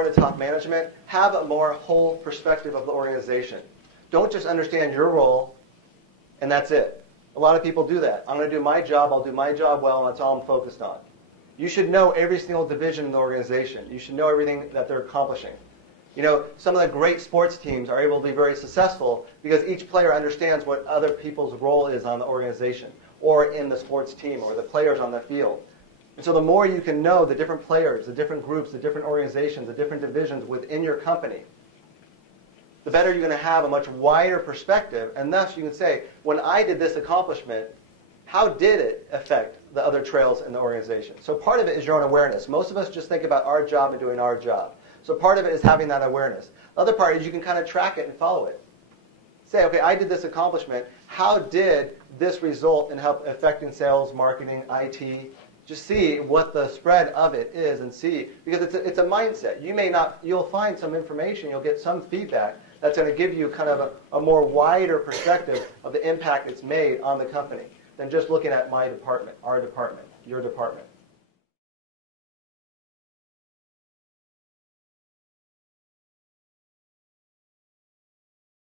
more into top management, have a more whole perspective of the organization. Don't just understand your role and that's it. A lot of people do that. I'm going to do my job, I'll do my job well, and that's all I'm focused on. You should know every single division in the organization. You should know everything that they're accomplishing. You know, some of the great sports teams are able to be very successful because each player understands what other people's role is on the organization or in the sports team or the players on the field. And so the more you can know the different players, the different groups, the different organizations, the different divisions within your company, the better you're going to have a much wider perspective. And thus you can say, when I did this accomplishment, how did it affect the other trails in the organization? So part of it is your own awareness. Most of us just think about our job and doing our job. So part of it is having that awareness. The other part is you can kind of track it and follow it. Say, okay, I did this accomplishment. How did this result in help affecting sales, marketing, IT? Just see what the spread of it is and see, because it's a mindset. You'll find some information, you'll get some feedback that's going to give you kind of a more wider perspective of the impact it's made on the company than just looking at my department, our department, your department.